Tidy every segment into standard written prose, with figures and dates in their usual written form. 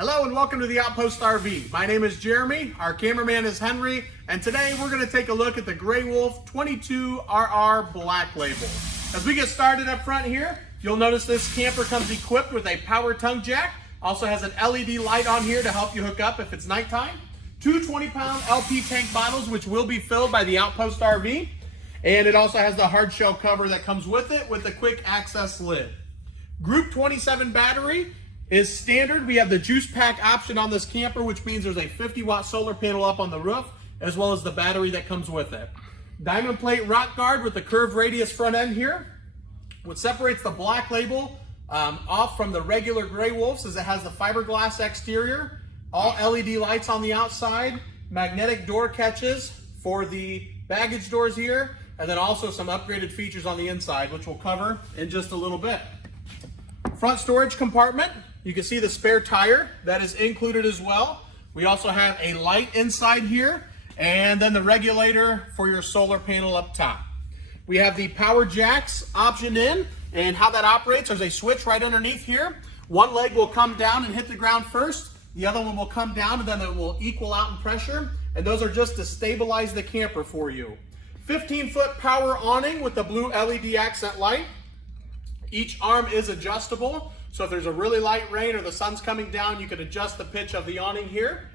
Hello and welcome to the Outpost RV. My name is Jeremy, our cameraman is Henry, and today we're going to take a look at the Gray Wolf 22RR Black Label. As we get started up front here, you'll notice this camper comes equipped with a power tongue jack, also has an LED light on here to help you hook up if it's nighttime, two 20-pound LP tank bottles which will be filled by the Outpost RV, and it also has the hard shell cover that comes with it with the quick access lid. Group 27 battery is standard. We have the juice pack option on this camper, which means there's a 50-watt solar panel up on the roof, as well as the battery that comes with it. Diamond plate rock guard with the curved radius front end here. What separates the Black Label off from the regular Gray Wolves is it has the fiberglass exterior, all LED lights on the outside, magnetic door catches for the baggage doors here, and then also some upgraded features on the inside, which we'll cover in just a little bit. Front storage compartment. You can see the spare tire that is included as well. We also have a light inside here and then the regulator for your solar panel up top. We have the power jacks option in, and how that operates, there's a switch right underneath here. One leg will come down and hit the ground first. The other one will come down and then it will equal out in pressure. And those are just to stabilize the camper for you. 15-foot power awning with the blue LED accent light. Each arm is adjustable, so if there's a really light rain or the sun's coming down, you can adjust the pitch of the awning here.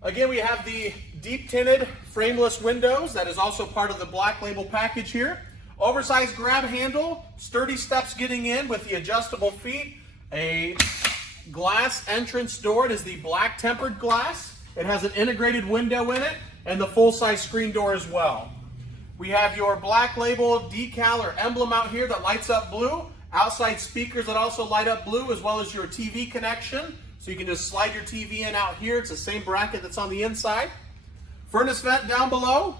Again, we have the deep tinted frameless windows. That is also part of the Black Label package here. Oversized grab handle, sturdy steps getting in with the adjustable feet. A glass entrance door. It is the black tempered glass. It has an integrated window in it and the full-size screen door as well. We have your Black Label decal or emblem out here that lights up blue. Outside speakers that also light up blue, as well as your TV connection. So you can just slide your TV in out here. It's the same bracket that's on the inside. Furnace vent down below.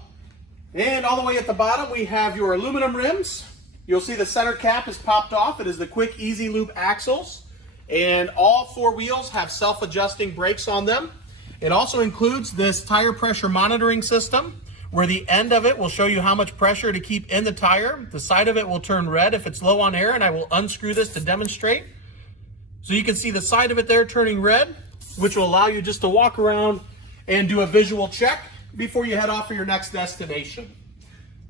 And all the way at the bottom, we have your aluminum rims. You'll see the center cap is popped off. It is the quick easy loop axles. And all four wheels have self-adjusting brakes on them. It also includes this tire pressure monitoring system, where the end of it will show you how much pressure to keep in the tire. The side of it will turn red if it's low on air, and I will unscrew this to demonstrate. So you can see the side of it there turning red, which will allow you just to walk around and do a visual check before you head off for your next destination.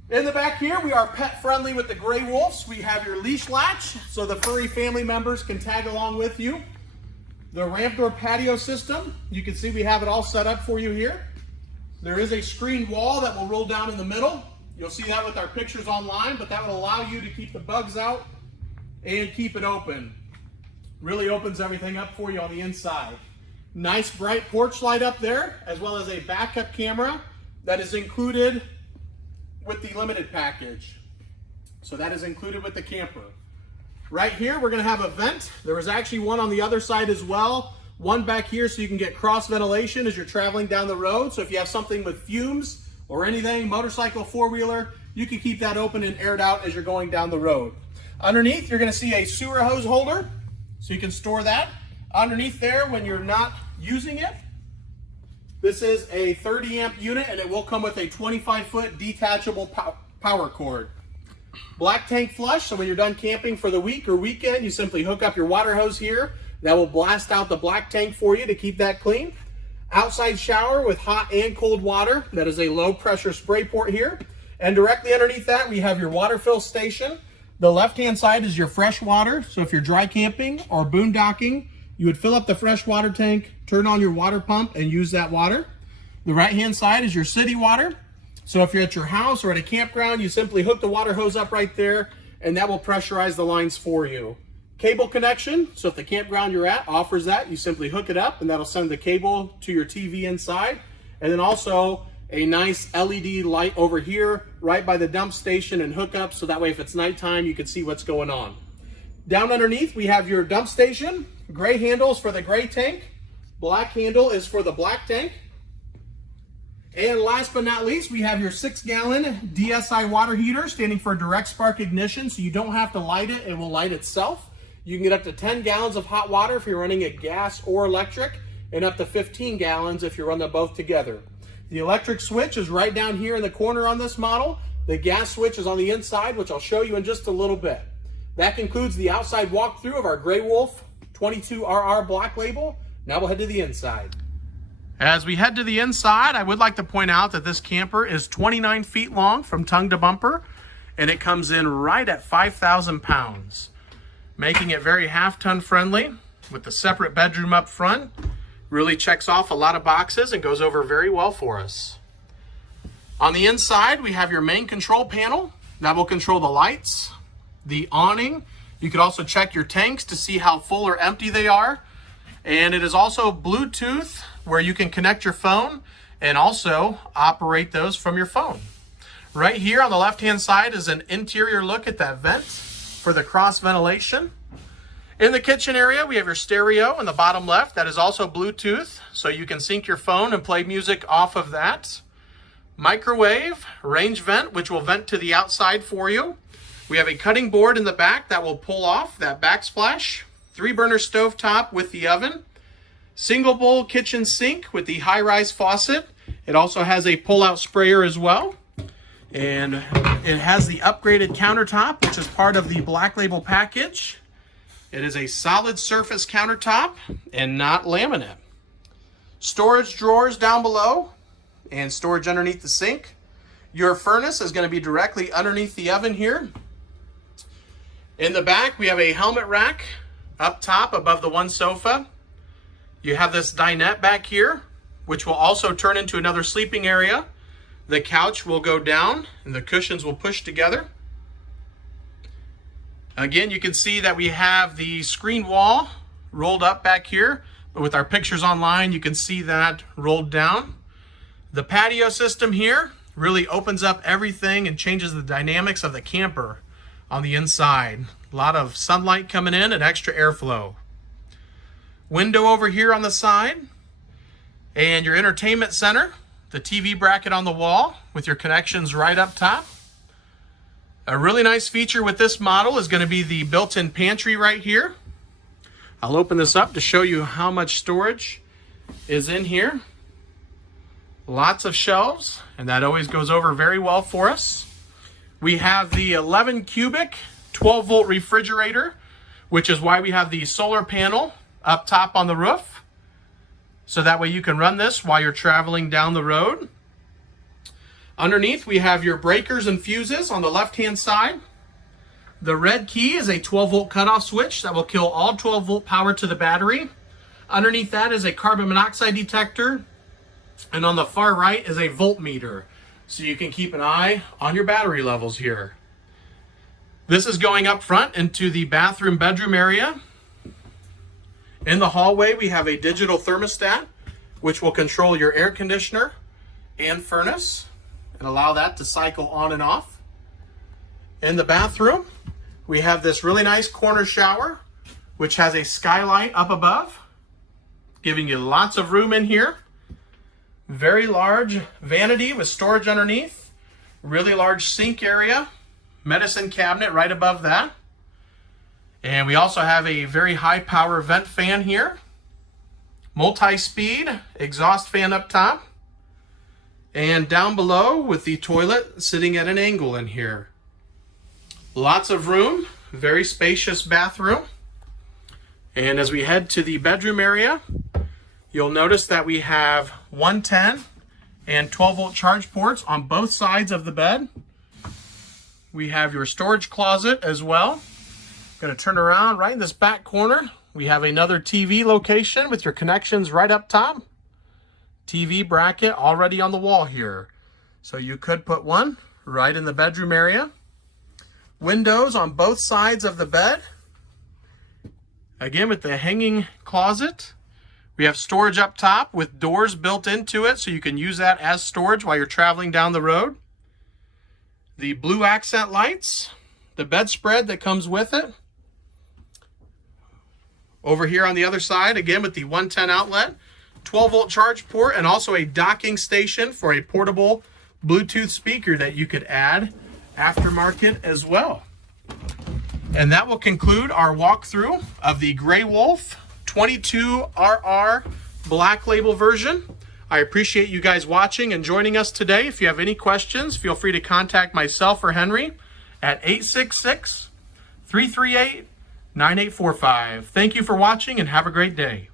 In the back here, we are pet friendly with the Gray Wolves. We have your leash latch, so the furry family members can tag along with you. The ramp door patio system, you can see we have it all set up for you here. There is a screen wall that will roll down in the middle. You'll see that with our pictures online, but that will allow you to keep the bugs out and keep it open. Really opens everything up for you on the inside. Nice bright porch light up there, as well as a backup camera that is included with the limited package. So that is included with the camper. Right here, we're gonna have a vent. There is actually one on the other side as well. One back here so you can get cross ventilation as you're traveling down the road. So if you have something with fumes or anything, motorcycle, four-wheeler, you can keep that open and aired out as you're going down the road. Underneath, you're gonna see a sewer hose holder, so you can store that underneath there when you're not using it. This is a 30 amp unit and it will come with a 25-foot detachable power cord. Black tank flush, so when you're done camping for the week or weekend, you simply hook up your water hose here. That will blast out the black tank for you to keep that clean. Outside shower with hot and cold water. That is a low pressure spray port here. And directly underneath that, we have your water fill station. The left-hand side is your fresh water. So if you're dry camping or boondocking, you would fill up the fresh water tank, turn on your water pump, and use that water. The right-hand side is your city water. So if you're at your house or at a campground, you simply hook the water hose up right there, and that will pressurize the lines for you. Cable connection, so if the campground you're at offers that, you simply hook it up and that'll send the cable to your TV inside. And then also a nice LED light over here right by the dump station and hookup, so that way if it's nighttime you can see what's going on. Down underneath we have your dump station. Gray handles for the gray tank, black handle is for the black tank. And last but not least, we have your 6-gallon DSI water heater standing for direct spark ignition, so you don't have to light it, it will light itself. You can get up to 10 gallons of hot water if you're running it gas or electric, and up to 15 gallons if you run them both together. The electric switch is right down here in the corner on this model. The gas switch is on the inside, which I'll show you in just a little bit. That concludes the outside walkthrough of our Gray Wolf 22RR Black Label. Now we'll head to the inside. As we head to the inside, I would like to point out that this camper is 29 feet long from tongue to bumper, and it comes in right at 5,000 pounds, making it very half-ton friendly with the separate bedroom up front. Really checks off a lot of boxes and goes over very well for us. On the inside, we have your main control panel that will control the lights, the awning. You could also check your tanks to see how full or empty they are. And it is also Bluetooth, where you can connect your phone and also operate those from your phone. Right here on the left-hand side is an interior look at that vent for the cross ventilation. In the kitchen area, we have your stereo in the bottom left. That is also Bluetooth, so you can sync your phone and play music off of that. Microwave, range vent, which will vent to the outside for you. We have a cutting board in the back that will pull off that backsplash. 3-burner stovetop with the oven. Single bowl kitchen sink with the high-rise faucet. It also has a pull-out sprayer as well. And it has the upgraded countertop, which is part of the Black Label package. It is a solid surface countertop and not laminate. Storage drawers down below and storage underneath the sink. Your furnace is going to be directly underneath the oven here. In the back, we have a helmet rack up top above the one sofa. You have this dinette back here, which will also turn into another sleeping area. The couch will go down and the cushions will push together. Again, you can see that we have the screen wall rolled up back here, but with our pictures online, you can see that rolled down. The patio system here really opens up everything and changes the dynamics of the camper on the inside. A lot of sunlight coming in and extra airflow. Window over here on the side, and your entertainment center, the TV bracket on the wall with your connections right up top. A really nice feature with this model is going to be the built-in pantry right here. I'll open this up to show you how much storage is in here. Lots of shelves, and that always goes over very well for us. We have the 11 cubic 12-volt refrigerator, which is why we have the solar panel up top on the roof, so that way you can run this while you're traveling down the road. Underneath, we have your breakers and fuses on the left-hand side. The red key is a 12-volt cutoff switch that will kill all 12-volt power to the battery. Underneath that is a carbon monoxide detector, and on the far right is a voltmeter, so you can keep an eye on your battery levels here. This is going up front into the bathroom bedroom area. In the hallway, we have a digital thermostat, which will control your air conditioner and furnace and allow that to cycle on and off. In the bathroom, we have this really nice corner shower, which has a skylight up above, giving you lots of room in here. Very large vanity with storage underneath, really large sink area, medicine cabinet right above that. And we also have a very high power vent fan here, multi-speed exhaust fan up top, and down below with the toilet sitting at an angle in here. Lots of room, very spacious bathroom. And as we head to the bedroom area, you'll notice that we have 110 and 12-volt charge ports on both sides of the bed. We have your storage closet as well. Going to turn around right in this back corner. We have another TV location with your connections right up top. TV bracket already on the wall here. So you could put one right in the bedroom area. Windows on both sides of the bed. Again, with the hanging closet. We have storage up top with doors built into it, so you can use that as storage while you're traveling down the road. The blue accent lights, the bedspread that comes with it. Over here on the other side, again with the 110 outlet, 12-volt charge port, and also a docking station for a portable Bluetooth speaker that you could add aftermarket as well. And that will conclude our walkthrough of the Grey Wolf 22RR Black Label version. I appreciate you guys watching and joining us today. If you have any questions, feel free to contact myself or Henry at 866-338-9845. Thank you for watching and have a great day.